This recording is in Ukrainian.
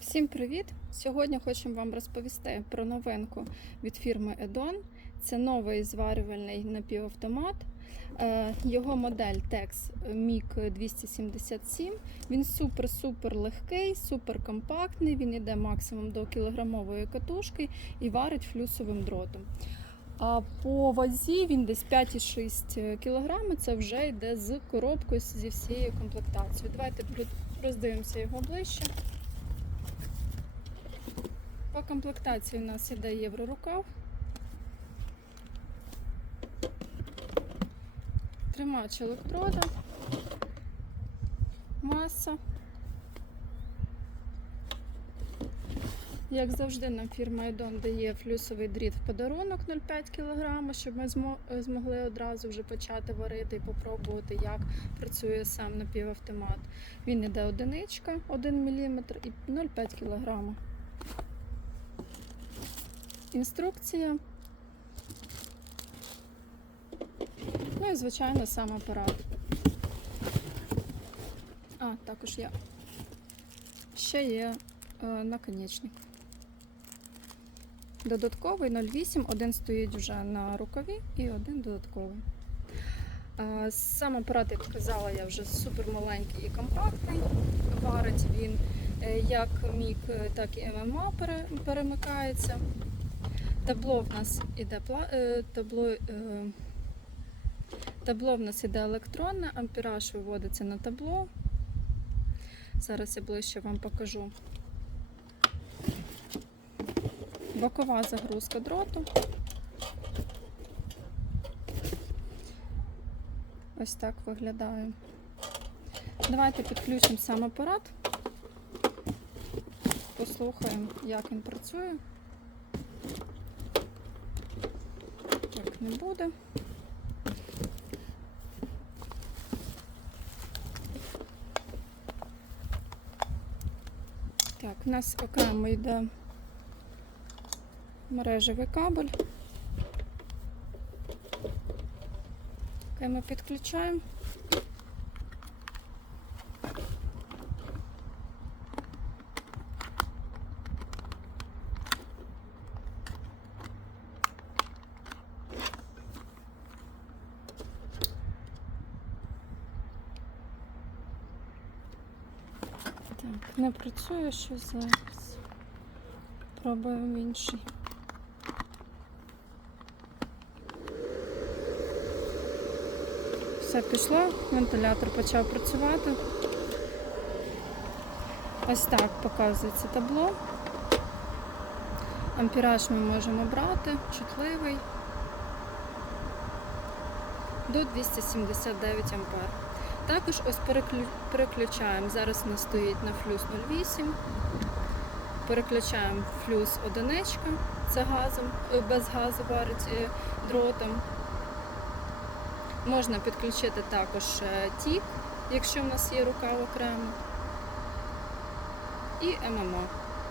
Всім привіт! Сьогодні хочемо вам розповісти про новинку від фірми Edon. Це новий зварювальний напівавтомат. Е, Його модель Tex MiG 277. Він супер-супер легкий, супер компактний. Він йде максимум до кілограмової катушки і варить флюсовим дротом. А по вазі він десь 5,6 кг. Це вже йде з коробкою зі всією комплектацією. Давайте роздивимося його ближче. По комплектації у нас іде єврорукав. Тримач електрода, маса. Як завжди, нам фірма Edon дає флюсовий дріт в подарунок 0,5 кг, щоб ми змогли одразу вже почати варити і попробувати, як працює сам напівавтомат. Він іде одиничка 1 мм і 0,5 кг. Інструкція. Ну і, звичайно, сам апарат. А, також є. Ще є е, наконечник. Додатковий 0,8, один стоїть вже на рукаві і один додатковий. Е, Сам апарат, як казала, я вже супер маленький і компактний. Варить він е, як мік, е, так і ММА перемикається. Табло в нас іде е, табло, е, табло в нас іде електронне, ампіраж виводиться на табло. Зараз я ближче вам покажу. Бокова загрузка дроту. Ось так виглядає. Давайте підключимо сам апарат. Послухаємо, як він працює. Не буде. Так, у нас окремо йде мережевий кабель. Який ми підключаємо. Так, не працює щось зараз. Пробуємо інший. Все пішло, вентилятор почав працювати. Ось так показується табло. Ампіраж ми можемо брати, чутливий до 279 ампер. Також ось переклю- переключаємо. Зараз у нас стоїть на флюс 0,8. Переключаємо флюс одиничка, це газом, е, без газу варить е, дротом. Можна підключити також е, тік, якщо в нас є рука окремо. І ММО.